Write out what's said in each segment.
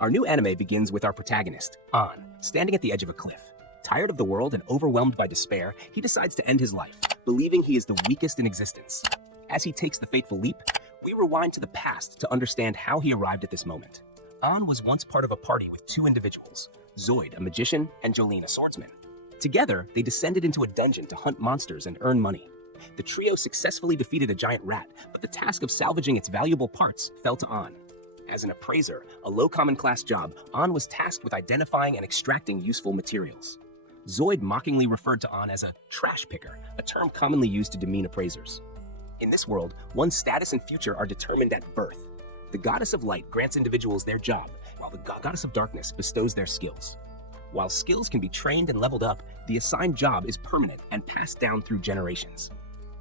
Our new anime begins with our protagonist, An, standing at the edge of a cliff. Tired of the world and overwhelmed by despair, he decides to end his life, believing he is the weakest in existence. As he takes the fateful leap, we rewind to the past to understand how he arrived at this moment. An was once part of a party with two individuals, Zoid, a magician, and Jolene, a swordsman. Together, they descended into a dungeon to hunt monsters and earn money. The trio successfully defeated a giant rat, but the task of salvaging its valuable parts fell to An. As an appraiser, a low common class job, An was tasked with identifying and extracting useful materials. Zoid mockingly referred to An as a trash picker, a term commonly used to demean appraisers. In this world, one's status and future are determined at birth. The goddess of light grants individuals their job, while the goddess of darkness bestows their skills. While skills can be trained and leveled up, the assigned job is permanent and passed down through generations.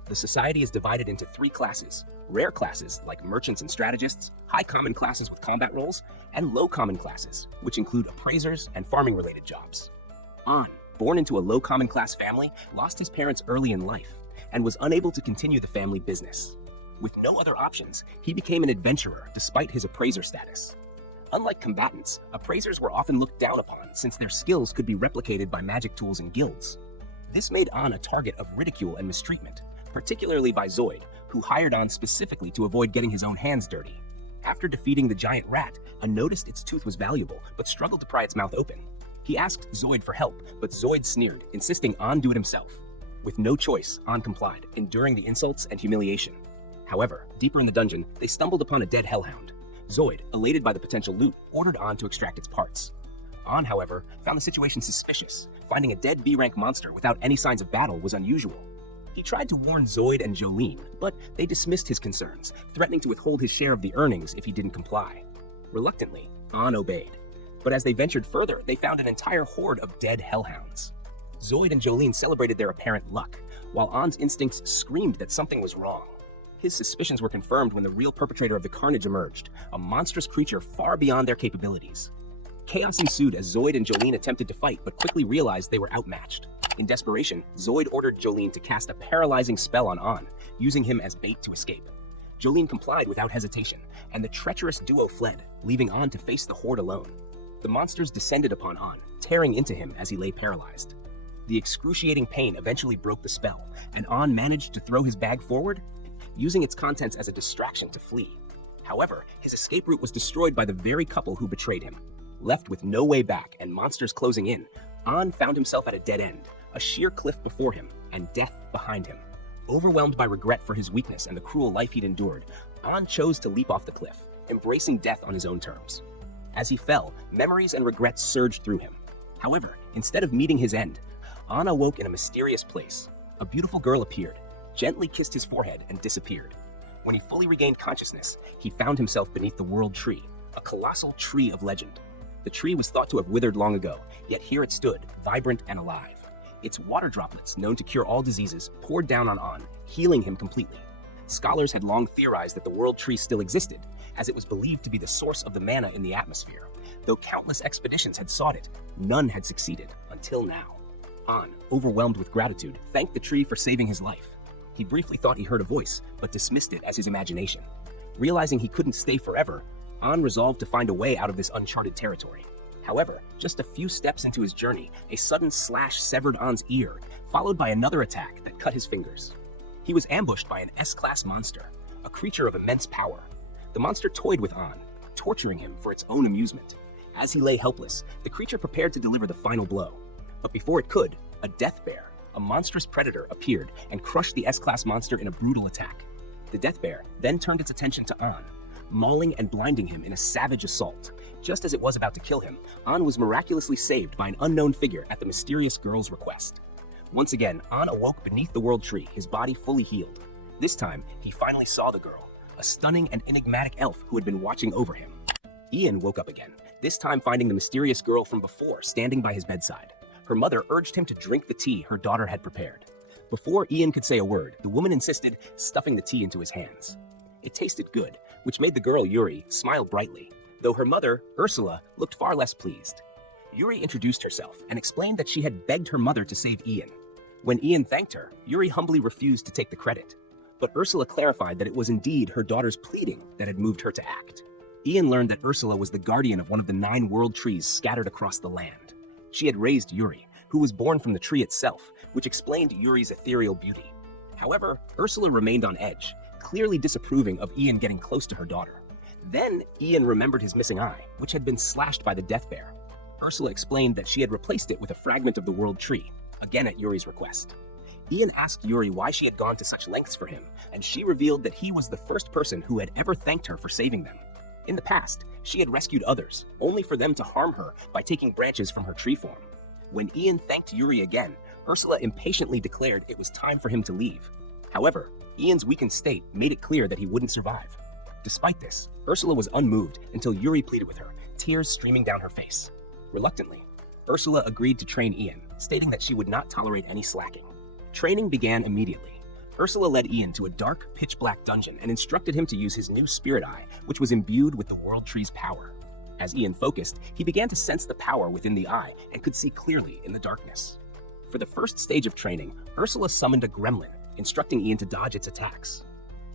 The society is divided into three classes: rare classes like merchants and strategists, high common classes with combat roles, and low common classes, which include appraisers and farming-related jobs. An, born into a low common class family, lost his parents early in life and was unable to continue the family business. With no other options, he became an adventurer despite his appraiser status. Unlike combatants, appraisers were often looked down upon since their skills could be replicated by magic tools and guilds. This made An a target of ridicule and mistreatment, particularly by Zoid, who hired An specifically to avoid getting his own hands dirty. After defeating the giant rat, An noticed its tooth was valuable, but struggled to pry its mouth open. He asked Zoid for help, but Zoid sneered, insisting An do it himself. With no choice, An complied, enduring the insults and humiliation. However, deeper in the dungeon, they stumbled upon a dead hellhound. Zoid, elated by the potential loot, ordered An to extract its parts. An, however, found the situation suspicious. Finding a dead B-rank monster without any signs of battle was unusual. He tried to warn Zoid and Jolene, but they dismissed his concerns, threatening to withhold his share of the earnings if he didn't comply. Reluctantly, An obeyed. But as they ventured further, they found an entire horde of dead hellhounds. Zoid and Jolene celebrated their apparent luck, while An's instincts screamed that something was wrong. His suspicions were confirmed when the real perpetrator of the carnage emerged, a monstrous creature far beyond their capabilities. Chaos ensued as Zoid and Jolene attempted to fight, but quickly realized they were outmatched. In desperation, Zoid ordered Jolene to cast a paralyzing spell on An, using him as bait to escape. Jolene complied without hesitation, and the treacherous duo fled, leaving An to face the horde alone. The monsters descended upon An, tearing into him as he lay paralyzed. The excruciating pain eventually broke the spell, and An managed to throw his bag forward, using its contents as a distraction to flee. However, his escape route was destroyed by the very couple who betrayed him. Left with no way back and monsters closing in, An found himself at a dead end, a sheer cliff before him, and death behind him. Overwhelmed by regret for his weakness and the cruel life he'd endured, An chose to leap off the cliff, embracing death on his own terms. As he fell, memories and regrets surged through him. However, instead of meeting his end, An awoke in a mysterious place. A beautiful girl appeared, gently kissed his forehead, and disappeared. When he fully regained consciousness, he found himself beneath the World Tree, a colossal tree of legend. The tree was thought to have withered long ago, yet here it stood, vibrant and alive. Its water droplets, known to cure all diseases, poured down on An, healing him completely. Scholars had long theorized that the World Tree still existed, as it was believed to be the source of the mana in the atmosphere. Though countless expeditions had sought it, none had succeeded, until now. An, overwhelmed with gratitude, thanked the tree for saving his life. He briefly thought he heard a voice, but dismissed it as his imagination. Realizing he couldn't stay forever, An resolved to find a way out of this uncharted territory. However, just a few steps into his journey, a sudden slash severed An's ear, followed by another attack that cut his fingers. He was ambushed by an S-class monster, a creature of immense power. The monster toyed with An, torturing him for its own amusement. As he lay helpless, the creature prepared to deliver the final blow. But before it could, a death bear, a monstrous predator, appeared and crushed the S-class monster in a brutal attack. The death bear then turned its attention to An, mauling and blinding him in a savage assault. Just as it was about to kill him, An was miraculously saved by an unknown figure at the mysterious girl's request. Once again, An awoke beneath the World Tree, his body fully healed. This time, he finally saw the girl, a stunning and enigmatic elf who had been watching over him. Ian woke up again, this time finding the mysterious girl from before standing by his bedside. Her mother urged him to drink the tea her daughter had prepared. Before Ian could say a word, the woman insisted, stuffing the tea into his hands. It tasted good, which made the girl, Yuri, smile brightly, though her mother, Ursula, looked far less pleased. Yuri introduced herself and explained that she had begged her mother to save Ian. When Ian thanked her, Yuri humbly refused to take the credit. But Ursula clarified that it was indeed her daughter's pleading that had moved her to act. Ian learned that Ursula was the guardian of one of the 9 world trees scattered across the land. She had raised Yuri, who was born from the tree itself, which explained Yuri's ethereal beauty. However, Ursula remained on edge, clearly disapproving of Ian getting close to her daughter. Then, Ian remembered his missing eye, which had been slashed by the death bear. Ursula explained that she had replaced it with a fragment of the world tree, again at Yuri's request. Ian asked Yuri why she had gone to such lengths for him, and she revealed that he was the first person who had ever thanked her for saving them. In the past, she had rescued others, only for them to harm her by taking branches from her tree form. When Ian thanked Yuri again, Ursula impatiently declared it was time for him to leave. However, Ian's weakened state made it clear that he wouldn't survive. Despite this, Ursula was unmoved until Yuri pleaded with her, tears streaming down her face. Reluctantly, Ursula agreed to train Ian, stating that she would not tolerate any slacking. Training began immediately. Ursula led Ian to a dark, pitch-black dungeon and instructed him to use his new spirit eye, which was imbued with the world tree's power. As Ian focused, he began to sense the power within the eye and could see clearly in the darkness. For the first stage of training, Ursula summoned a gremlin, instructing Ian to dodge its attacks.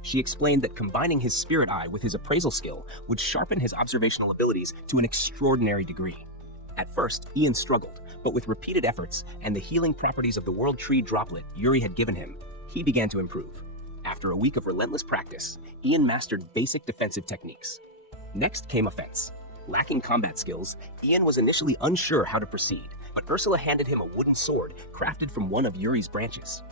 She explained that combining his spirit eye with his appraisal skill would sharpen his observational abilities to an extraordinary degree. At first, Ian struggled, but with repeated efforts and the healing properties of the world tree droplet Yuri had given him, he began to improve. After a week of relentless practice, Ian mastered basic defensive techniques. Next came offense. Lacking combat skills, Ian was initially unsure how to proceed, but Ursula handed him a wooden sword crafted from one of Yuri's branches.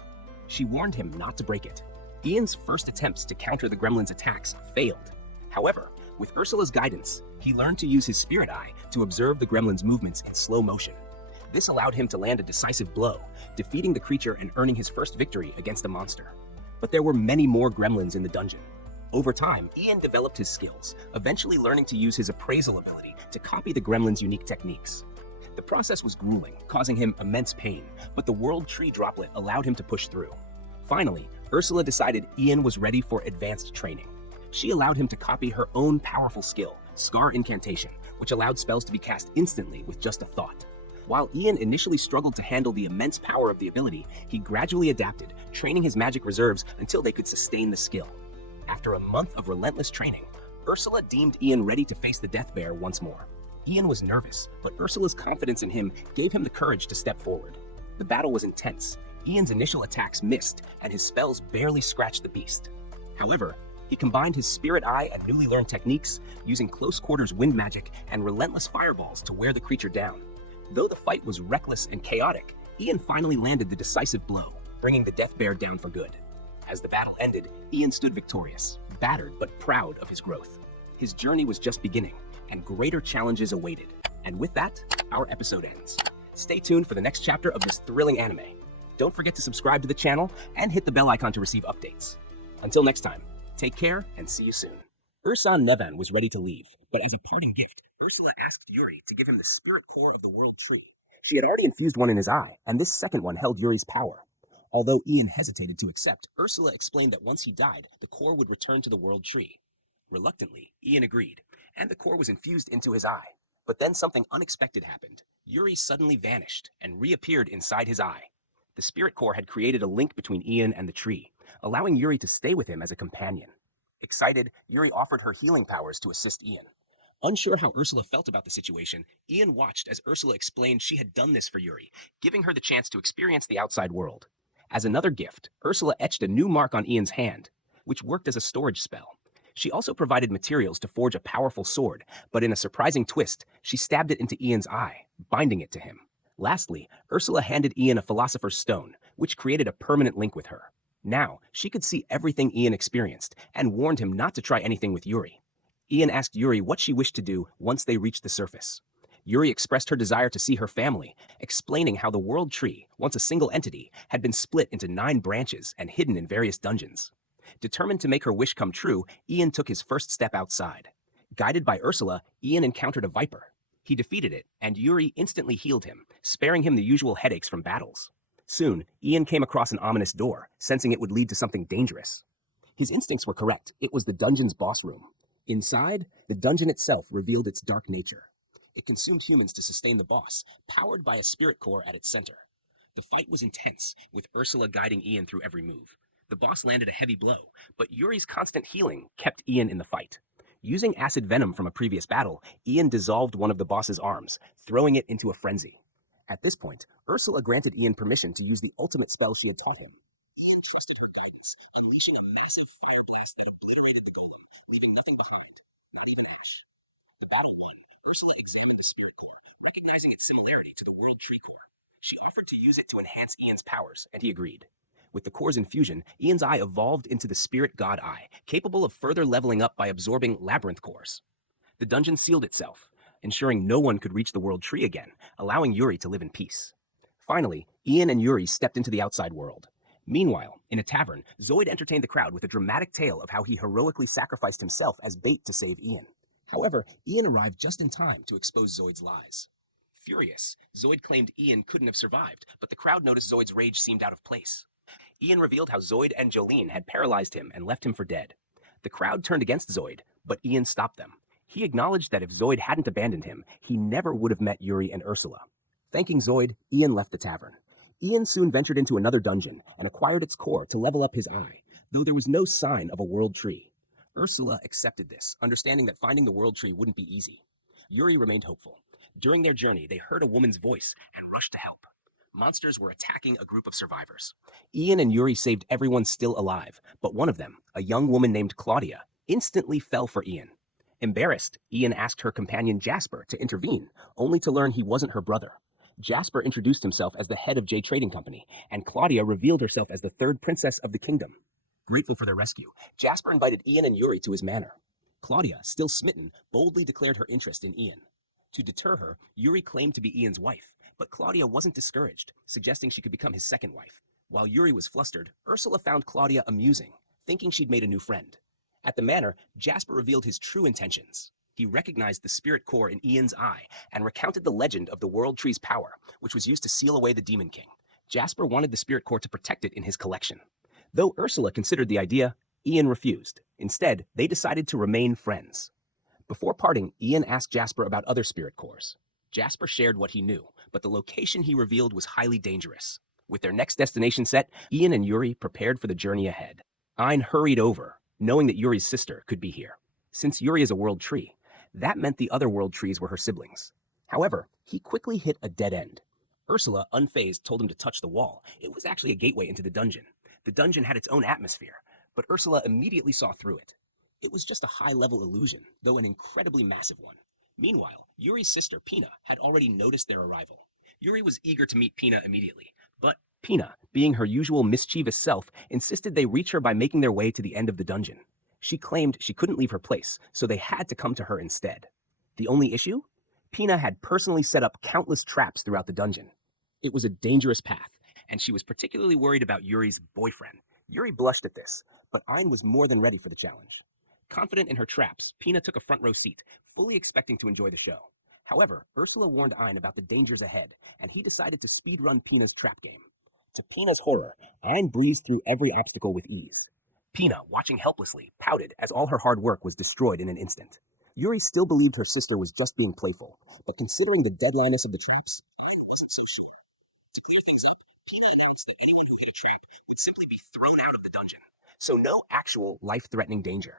She warned him not to break it. Ian's first attempts to counter the gremlin's attacks failed. However, with Ursula's guidance, he learned to use his spirit eye to observe the gremlin's movements in slow motion. This allowed him to land a decisive blow, defeating the creature and earning his first victory against a monster. But there were many more gremlins in the dungeon. Over time, Ian developed his skills, eventually learning to use his appraisal ability to copy the gremlin's unique techniques. The process was grueling, causing him immense pain, but the world tree droplet allowed him to push through. Finally, Ursula decided Ian was ready for advanced training. She allowed him to copy her own powerful skill, Scar Incantation, which allowed spells to be cast instantly with just a thought. While Ian initially struggled to handle the immense power of the ability, he gradually adapted, training his magic reserves until they could sustain the skill. After a month of relentless training, Ursula deemed Ian ready to face the death bear once more. Ian was nervous, but Ursula's confidence in him gave him the courage to step forward. The battle was intense. Ian's initial attacks missed, and his spells barely scratched the beast. However, he combined his spirit eye and newly learned techniques, using close-quarters wind magic and relentless fireballs to wear the creature down. Though the fight was reckless and chaotic, Ian finally landed the decisive blow, bringing the death bear down for good. As the battle ended, Ian stood victorious, battered but proud of his growth. His journey was just beginning, and greater challenges awaited. And with that, our episode ends. Stay tuned for the next chapter of this thrilling anime. Don't forget to subscribe to the channel and hit the bell icon to receive updates. Until next time, take care and see you soon. Ursan Nevan was ready to leave, but as a parting gift, Ursula asked Yuri to give him the spirit core of the world tree. She had already infused one in his eye, and this second one held Yuri's power. Although Ian hesitated to accept, Ursula explained that once he died, the core would return to the world tree. Reluctantly, Ian agreed, and the core was infused into his eye. But then something unexpected happened. Yuri suddenly vanished and reappeared inside his eye. The spirit core had created a link between Ian and the tree, allowing Yuri to stay with him as a companion. Excited, Yuri offered her healing powers to assist Ian. Unsure how Ursula felt about the situation, Ian watched as Ursula explained she had done this for Yuri, giving her the chance to experience the outside world. As another gift, Ursula etched a new mark on Ian's hand, which worked as a storage spell. She also provided materials to forge a powerful sword, but in a surprising twist, she stabbed it into Ian's eye, binding it to him. Lastly, Ursula handed Ian a philosopher's stone, which created a permanent link with her. Now, she could see everything Ian experienced, and warned him not to try anything with Yuri. Ian asked Yuri what she wished to do once they reached the surface. Yuri expressed her desire to see her family, explaining how the world tree, once a single entity, had been split into 9 branches and hidden in various dungeons. Determined to make her wish come true, Ian took his first step outside. Guided by Ursula, Ian encountered a viper. He defeated it, and Yuri instantly healed him, sparing him the usual headaches from battles. Soon, Ian came across an ominous door, sensing it would lead to something dangerous. His instincts were correct. It was the dungeon's boss room. Inside, the dungeon itself revealed its dark nature. It consumed humans to sustain the boss, powered by a spirit core at its center. The fight was intense, with Ursula guiding Ian through every move. The boss landed a heavy blow, but Yuri's constant healing kept Ian in the fight. Using acid venom from a previous battle, Ian dissolved one of the boss's arms, throwing it into a frenzy. At this point, Ursula granted Ian permission to use the ultimate spell she had taught him. Ian trusted her guidance, unleashing a massive fire blast that obliterated the golem, leaving nothing behind, not even ash. The battle won, Ursula examined the spirit core, recognizing its similarity to the World Tree Core. She offered to use it to enhance Ian's powers, and he agreed. With the core's infusion, Ian's eye evolved into the Spirit God Eye, capable of further leveling up by absorbing labyrinth cores. The dungeon sealed itself, ensuring no one could reach the World Tree again, allowing Yuri to live in peace. Finally, Ian and Yuri stepped into the outside world. Meanwhile, in a tavern, Zoid entertained the crowd with a dramatic tale of how he heroically sacrificed himself as bait to save Ian. However, Ian arrived just in time to expose Zoid's lies. Furious, Zoid claimed Ian couldn't have survived, but the crowd noticed Zoid's rage seemed out of place. Ian revealed how Zoid and Jolene had paralyzed him and left him for dead. The crowd turned against Zoid, but Ian stopped them. He acknowledged that if Zoid hadn't abandoned him, he never would have met Yuri and Ursula. Thanking Zoid, Ian left the tavern. Ian soon ventured into another dungeon and acquired its core to level up his eye, though there was no sign of a world tree. Ursula accepted this, understanding that finding the world tree wouldn't be easy. Yuri remained hopeful. During their journey, they heard a woman's voice and rushed to help. Monsters were attacking a group of survivors. Ian and Yuri saved everyone still alive, but one of them, a young woman named Claudia, instantly fell for Ian. Embarrassed, Ian asked her companion Jasper to intervene, only to learn he wasn't her brother. Jasper introduced himself as the head of J Trading Company, and Claudia revealed herself as the third princess of the kingdom. Grateful for their rescue, Jasper invited Ian and Yuri to his manor. Claudia, still smitten, boldly declared her interest in Ian. To deter her, Yuri claimed to be Ian's wife, but Claudia wasn't discouraged, suggesting she could become his second wife. While Yuri was flustered, Ursula found Claudia amusing, thinking she'd made a new friend. At the manor, Jasper revealed his true intentions. He recognized the spirit core in Ian's eye and recounted the legend of the World Tree's power, which was used to seal away the Demon King. Jasper wanted the spirit core to protect it in his collection. Though Ursula considered the idea, Ian refused. Instead, they decided to remain friends. Before parting, Ian asked Jasper about other spirit cores. Jasper shared what he knew, but the location he revealed was highly dangerous. With their next destination set, Ian and Yuri prepared for the journey ahead. Ein hurried over, knowing that Yuri's sister could be here. Since Yuri is a world tree, that meant the other world trees were her siblings. However, he quickly hit a dead end. Ursula, unfazed, told him to touch the wall. It was actually a gateway into the dungeon. The dungeon had its own atmosphere, but Ursula immediately saw through it. It was just a high-level illusion, though an incredibly massive one. Meanwhile, Yuri's sister, Pina, had already noticed their arrival. Yuri was eager to meet Pina immediately, but Pina, being her usual mischievous self, insisted they reach her by making their way to the end of the dungeon. She claimed she couldn't leave her place, so they had to come to her instead. The only issue? Pina had personally set up countless traps throughout the dungeon. It was a dangerous path, and she was particularly worried about Yuri's boyfriend. Yuri blushed at this, but Ein was more than ready for the challenge. Confident in her traps, Pina took a front row seat, fully expecting to enjoy the show. However, Ursula warned Ein about the dangers ahead, and he decided to speedrun Pina's trap game. To Pina's horror, Ein breezed through every obstacle with ease. Pina, watching helplessly, pouted as all her hard work was destroyed in an instant. Yuri still believed her sister was just being playful, but considering the deadliness of the traps, Ein wasn't so sure. To clear things up, Pina announced that anyone who hit a trap would simply be thrown out of the dungeon, so no actual life-threatening danger.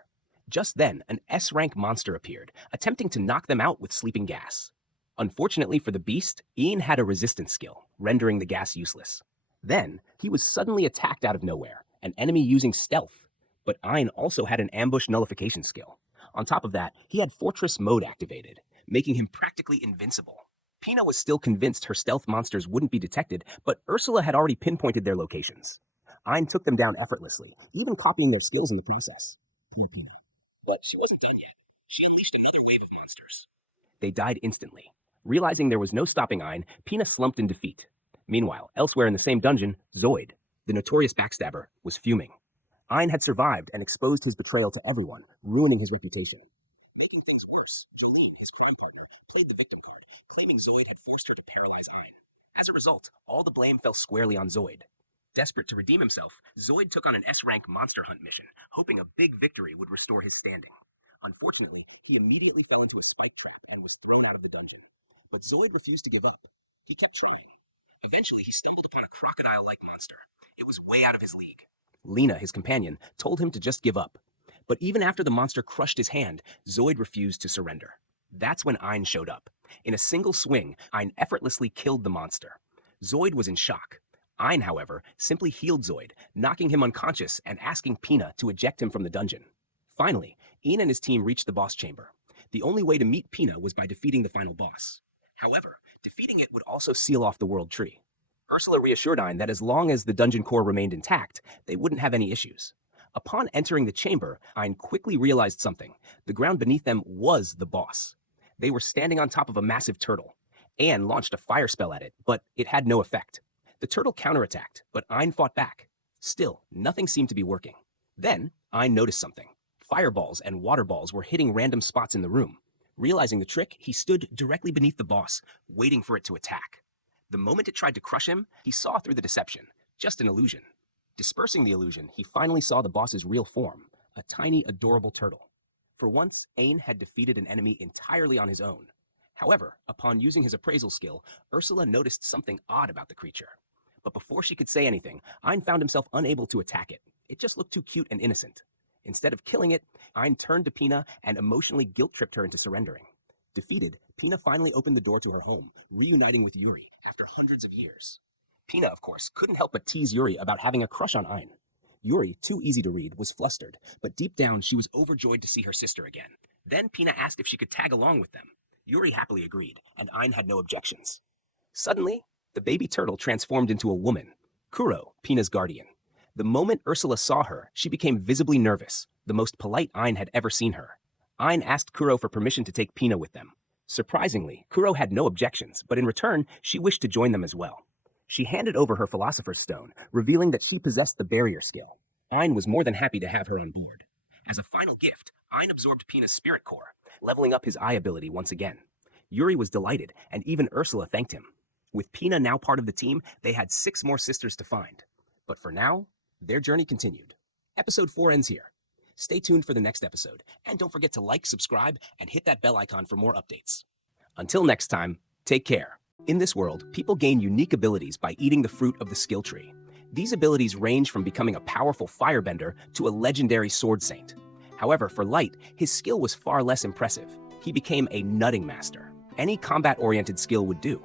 Just then, an S-rank monster appeared, attempting to knock them out with sleeping gas. Unfortunately for the beast, Ian had a resistance skill, rendering the gas useless. Then, he was suddenly attacked out of nowhere, an enemy using stealth. But Ein also had an ambush nullification skill. On top of that, he had Fortress Mode activated, making him practically invincible. Pina was still convinced her stealth monsters wouldn't be detected, but Ursula had already pinpointed their locations. Ein took them down effortlessly, even copying their skills in the process. Poor Pina. But she wasn't done yet. She unleashed another wave of monsters. They died instantly. Realizing there was no stopping Ein, Pina slumped in defeat. Meanwhile, elsewhere in the same dungeon, Zoid, the notorious backstabber, was fuming. Ein had survived and exposed his betrayal to everyone, ruining his reputation. Making things worse, Jolene, his crime partner, played the victim card, claiming Zoid had forced her to paralyze Ein. As a result, all the blame fell squarely on Zoid. Desperate to redeem himself, Zoid took on an S-rank monster hunt mission, hoping a big victory would restore his standing. Unfortunately, he immediately fell into a spike trap and was thrown out of the dungeon. But Zoid refused to give up. He kept trying. Eventually, he stumbled upon a crocodile-like monster. It was way out of his league. Lena, his companion, told him to just give up. But even after the monster crushed his hand, Zoid refused to surrender. That's when Ein showed up. In a single swing, Ein effortlessly killed the monster. Zoid was in shock. Ein, however, simply healed Zoid, knocking him unconscious and asking Pina to eject him from the dungeon. Finally, Ein and his team reached the boss chamber. The only way to meet Pina was by defeating the final boss. However, defeating it would also seal off the world tree. Ursula reassured Ein that as long as the dungeon core remained intact, they wouldn't have any issues. Upon entering the chamber, Ein quickly realized something. The ground beneath them was the boss. They were standing on top of a massive turtle. Anne launched a fire spell at it, but it had no effect. The turtle counterattacked, but Ein fought back. Still, nothing seemed to be working. Then, Ein noticed something. Fireballs and water balls were hitting random spots in the room. Realizing the trick, he stood directly beneath the boss, waiting for it to attack. The moment it tried to crush him, he saw through the deception. Just an illusion. Dispersing the illusion, he finally saw the boss's real form, a tiny, adorable turtle. For once, Ein had defeated an enemy entirely on his own. However, upon using his appraisal skill, Ursula noticed something odd about the creature. But before she could say anything, Ein found himself unable to attack it. It just looked too cute and innocent. Instead of killing it, Ein turned to Pina and emotionally guilt-tripped her into surrendering. Defeated, Pina finally opened the door to her home, reuniting with Yuri after hundreds of years. Pina, of course, couldn't help but tease Yuri about having a crush on Ein. Yuri, too easy to read, was flustered, but deep down she was overjoyed to see her sister again. Then Pina asked if she could tag along with them. Yuri happily agreed, and Ein had no objections. Suddenly, the baby turtle transformed into a woman, Kuro, Pina's guardian. The moment Ursula saw her, she became visibly nervous, the most polite Ein had ever seen her. Ein asked Kuro for permission to take Pina with them. Surprisingly, Kuro had no objections, but in return, she wished to join them as well. She handed over her Philosopher's Stone, revealing that she possessed the barrier skill. Ein was more than happy to have her on board. As a final gift, Ein absorbed Pina's spirit core, leveling up his eye ability once again. Yuri was delighted, and even Ursula thanked him. With Pina now part of the team, they had 6 more sisters to find. But for now, their journey continued. Episode 4 ends here. Stay tuned for the next episode, and don't forget to like, subscribe, and hit that bell icon for more updates. Until next time, take care. In this world, people gain unique abilities by eating the fruit of the skill tree. These abilities range from becoming a powerful firebender to a legendary sword saint. However, for Light, his skill was far less impressive. He became a nutting master. Any combat-oriented skill would do.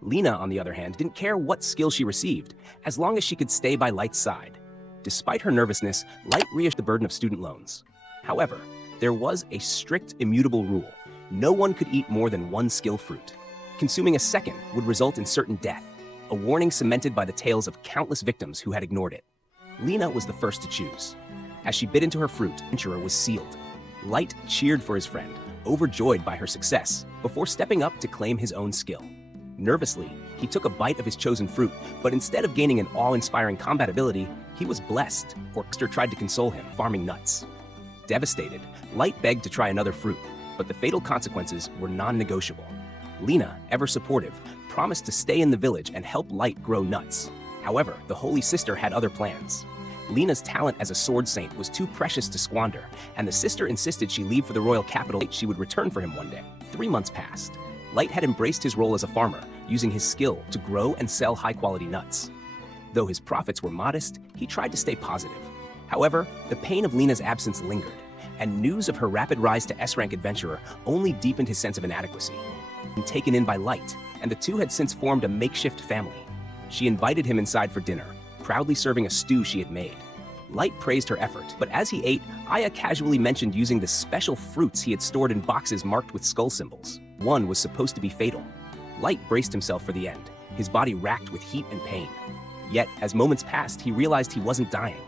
Lena, on the other hand, didn't care what skill she received, as long as she could stay by Light's side. Despite her nervousness, Light reassured the burden of student loans. However, there was a strict, immutable rule. No one could eat more than 1 skill fruit. Consuming a second would result in certain death, a warning cemented by the tales of countless victims who had ignored it. Lena was the first to choose. As she bit into her fruit, the adventurer was sealed. Light cheered for his friend, overjoyed by her success, before stepping up to claim his own skill. Nervously, he took a bite of his chosen fruit, but instead of gaining an awe-inspiring combat ability, he was blessed. Orchestra tried to console him, farming nuts. Devastated, Light begged to try another fruit, but the fatal consequences were non-negotiable. Lena, ever supportive, promised to stay in the village and help Light grow nuts. However, the Holy Sister had other plans. Lena's talent as a sword saint was too precious to squander, and the sister insisted she leave for the royal capital. She would return for him one day. 3 months passed. Light had embraced his role as a farmer, using his skill to grow and sell high-quality nuts. Though his profits were modest, he tried to stay positive. However, the pain of Lena's absence lingered, and news of her rapid rise to S-rank adventurer only deepened his sense of inadequacy. Taken in by Light, and the two had since formed a makeshift family. She invited him inside for dinner, proudly serving a stew she had made. Light praised her effort, but as he ate, Aya casually mentioned using the special fruits he had stored in boxes marked with skull symbols. One was supposed to be fatal. Light braced himself for the end, his body racked with heat and pain. Yet, as moments passed, he realized he wasn't dying.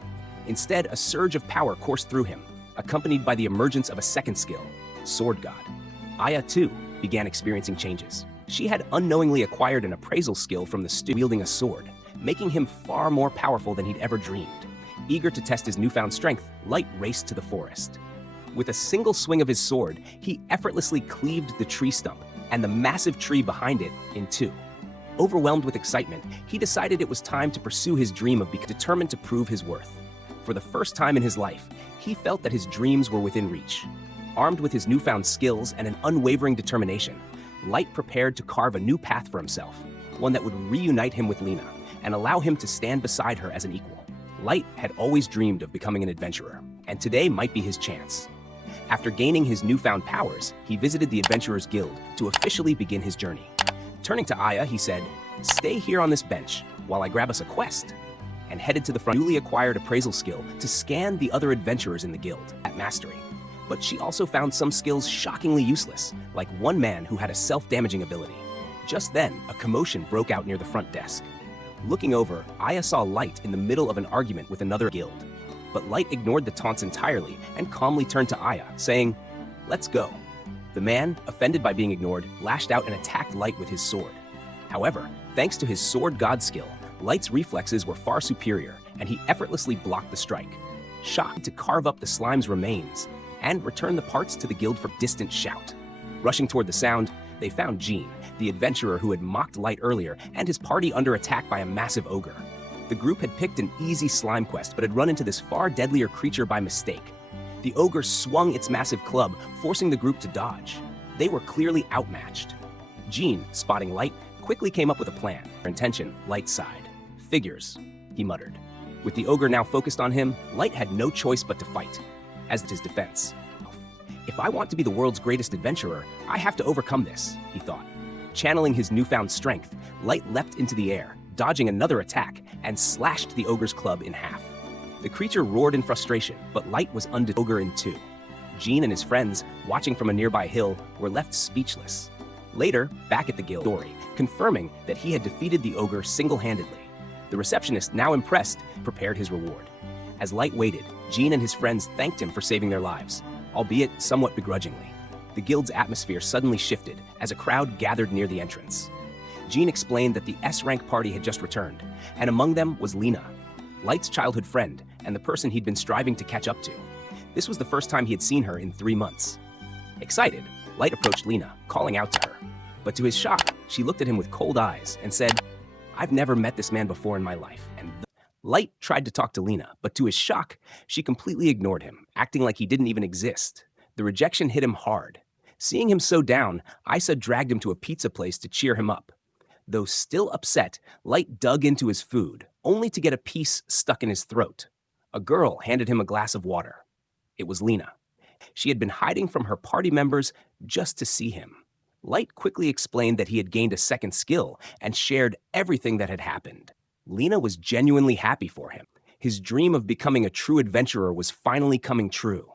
Instead, a surge of power coursed through him, accompanied by the emergence of a second skill, Sword God. Aya, too, began experiencing changes. She had unknowingly acquired an appraisal skill from the stew wielding a sword, making him far more powerful than he'd ever dreamed. Eager to test his newfound strength, Light raced to the forest. With a single swing of his sword, he effortlessly cleaved the tree stump and the massive tree behind it in 2. Overwhelmed with excitement, he decided it was time to pursue his dream of becoming determined to prove his worth. For the first time in his life, he felt that his dreams were within reach. Armed with his newfound skills and an unwavering determination, Light prepared to carve a new path for himself, one that would reunite him with Lena and allow him to stand beside her as an equal. Light had always dreamed of becoming an adventurer, and and today might be his chance. After gaining his newfound powers, he visited the Adventurers Guild to officially begin his journey. Turning to Aya, he said, "Stay here on this bench while I grab us a quest," and headed to the front newly acquired appraisal skill to scan the other adventurers in the guild at mastery. But she also found some skills shockingly useless, like one man who had a self-damaging ability. Just then, a commotion broke out near the front desk. Looking over, Aya saw Light in the middle of an argument with another guild. But Light ignored the taunts entirely and calmly turned to Aya, saying, "Let's go." The man, offended by being ignored, lashed out and attacked Light with his sword. However, thanks to his sword god skill, Light's reflexes were far superior, and he effortlessly blocked the strike. Shocked to carve up the slime's remains and return the parts to the guild for a distant shout. Rushing toward the sound, they found Jean, the adventurer who had mocked Light earlier, and his party under attack by a massive ogre. The group had picked an easy slime quest, but had run into this far deadlier creature by mistake. The ogre swung its massive club, forcing the group to dodge. They were clearly outmatched. Jean, spotting Light, quickly came up with a plan. Her intention, Light's side. "Figures," he muttered. With the ogre now focused on him, Light had no choice but to fight, as his defense. "If I want to be the world's greatest adventurer, I have to overcome this," he thought. Channeling his newfound strength, Light leapt into the air, dodging another attack, and slashed the ogre's club in half. The creature roared in frustration, but Light was undefeated. Ogre in two. Jean and his friends, watching from a nearby hill, were left speechless. Later, back at the guild, story, confirming that he had defeated the ogre single-handedly. The receptionist, now impressed, prepared his reward. As Light waited, Jean and his friends thanked him for saving their lives, albeit somewhat begrudgingly. The guild's atmosphere suddenly shifted as a crowd gathered near the entrance. Jean explained that the S-rank party had just returned, and among them was Lena, Light's childhood friend and the person he'd been striving to catch up to. This was the first time he had seen her in 3 months. Excited, Light approached Lena, calling out to her. But to his shock, she looked at him with cold eyes and said, "I've never met this man before in my life." And Light tried to talk to Lena, but to his shock, she completely ignored him, acting like he didn't even exist. The rejection hit him hard. Seeing him so down, Isa dragged him to a pizza place to cheer him up. Though still upset, Light dug into his food, only to get a piece stuck in his throat. A girl handed him a glass of water. It was Lena. She had been hiding from her party members just to see him. Light quickly explained that he had gained a second skill and shared everything that had happened. Lena was genuinely happy for him. His dream of becoming a true adventurer was finally coming true.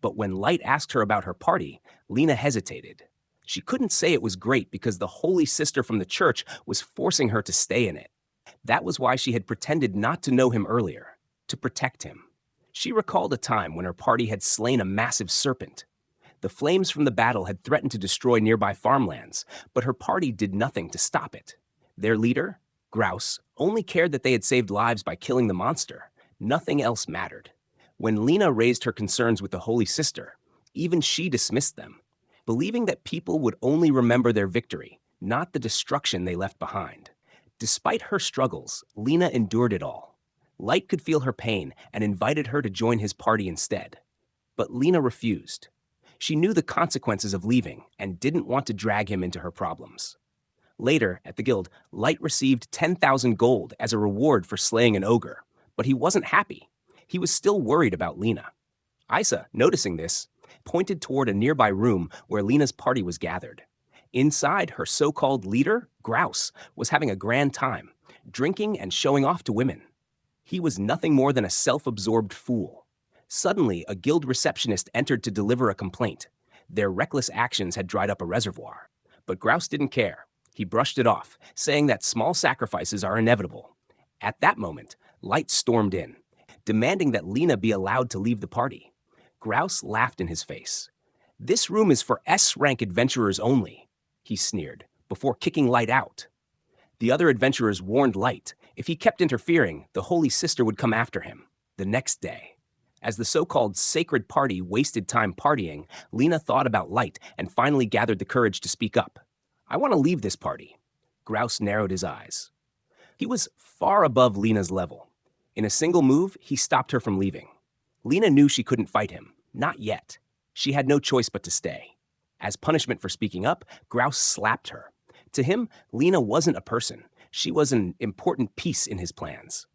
But when Light asked her about her party, Lena hesitated. She couldn't say it was great because the holy sister from the church was forcing her to stay in it. That was why she had pretended not to know him earlier, to protect him. She recalled a time when her party had slain a massive serpent. The flames from the battle had threatened to destroy nearby farmlands, but her party did nothing to stop it. Their leader, Grouse, only cared that they had saved lives by killing the monster. Nothing else mattered. When Lena raised her concerns with the Holy Sister, even she dismissed them, believing that people would only remember their victory, not the destruction they left behind. Despite her struggles, Lena endured it all. Light could feel her pain and invited her to join his party instead. But Lena refused. She knew the consequences of leaving and didn't want to drag him into her problems. Later, at the guild, Light received 10,000 gold as a reward for slaying an ogre, but he wasn't happy. He was still worried about Lena. Isa, noticing this, pointed toward a nearby room where Lena's party was gathered. Inside, her so-called leader, Grouse, was having a grand time, drinking and showing off to women. He was nothing more than a self-absorbed fool. Suddenly, a guild receptionist entered to deliver a complaint. Their reckless actions had dried up a reservoir. But Grouse didn't care. He brushed it off, saying that small sacrifices are inevitable. At that moment, Light stormed in, demanding that Lena be allowed to leave the party. Grouse laughed in his face. "This room is for S-rank adventurers only," he sneered, before kicking Light out. The other adventurers warned Light. If he kept interfering, the Holy Sister would come after him. The next day, as the so-called sacred party wasted time partying, Lena thought about Light and finally gathered the courage to speak up. "I want to leave this party." Grouse narrowed his eyes. He was far above Lena's level. In a single move, he stopped her from leaving. Lena knew she couldn't fight him. Not yet. She had no choice but to stay. As punishment for speaking up, Grouse slapped her. To him, Lena wasn't a person. She was an important piece in his plans.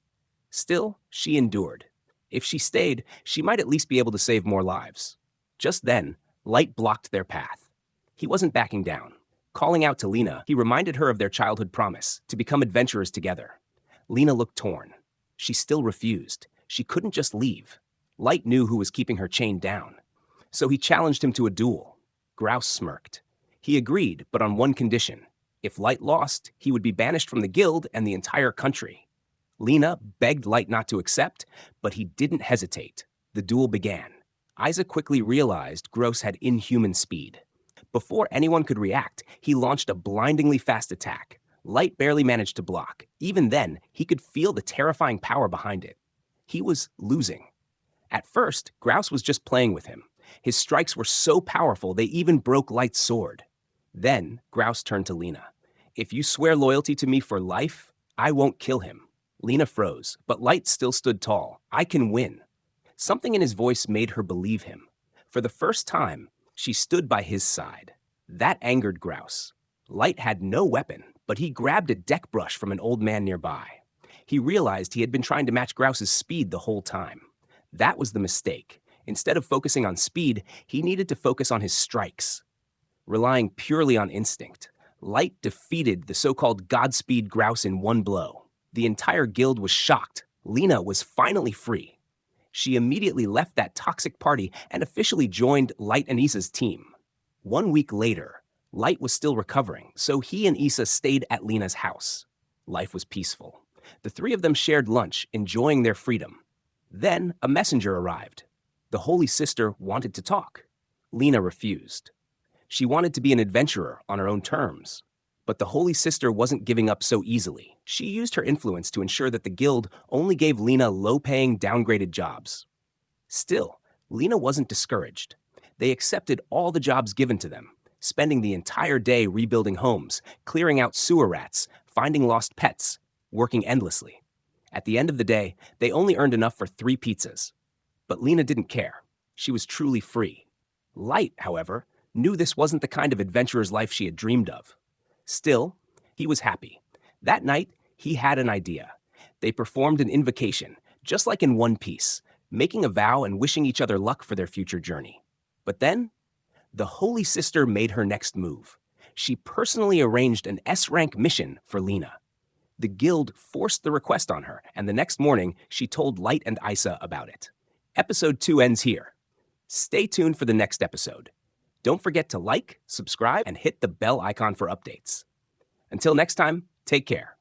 Still, she endured. If she stayed, she might at least be able to save more lives. Just then, Light blocked their path. He wasn't backing down. Calling out to Lena, he reminded her of their childhood promise to become adventurers together. Lena looked torn. She still refused. She couldn't just leave. Light knew who was keeping her chained down. So he challenged him to a duel. Grouse smirked. He agreed, but on one condition. If Light lost, he would be banished from the guild and the entire country. Lena begged Light not to accept, but he didn't hesitate. The duel began. Isa quickly realized Grouse had inhuman speed. Before anyone could react, he launched a blindingly fast attack. Light barely managed to block. Even then, he could feel the terrifying power behind it. He was losing. At first, Grouse was just playing with him. His strikes were so powerful they even broke Light's sword. Then, Grouse turned to Lena. "If you swear loyalty to me for life, I won't kill him." Lena froze, but Light still stood tall. "I can win." Something in his voice made her believe him. For the first time, she stood by his side. That angered Grouse. Light had no weapon, but he grabbed a deck brush from an old man nearby. He realized he had been trying to match Grouse's speed the whole time. That was the mistake. Instead of focusing on speed, he needed to focus on his strikes. Relying purely on instinct, Light defeated the so-called Godspeed Grouse in one blow. The entire guild was shocked. Lena was finally free. She immediately left that toxic party and officially joined Light and Isa's team. 1 week later, Light was still recovering, so he and Isa stayed at Lena's house. Life was peaceful. The three of them shared lunch, enjoying their freedom. Then a messenger arrived. The Holy Sister wanted to talk. Lena refused. She wanted to be an adventurer on her own terms. But the Holy Sister wasn't giving up so easily. She used her influence to ensure that the guild only gave Lena low-paying, downgraded jobs. Still, Lena wasn't discouraged. They accepted all the jobs given to them, spending the entire day rebuilding homes, clearing out sewer rats, finding lost pets, working endlessly. At the end of the day, they only earned enough for 3 pizzas. But Lena didn't care. She was truly free. Light, however, knew this wasn't the kind of adventurer's life she had dreamed of. Still, he was happy. That night, he had an idea. They performed an invocation, just like in One Piece, making a vow and wishing each other luck for their future journey. But then, the Holy Sister made her next move. She personally arranged an S-rank mission for Lena. The guild forced the request on her, and the next morning, she told Light and Isa about it. Episode 2 ends here. Stay tuned for the next episode. Don't forget to like, subscribe, and hit the bell icon for updates. Until next time, take care.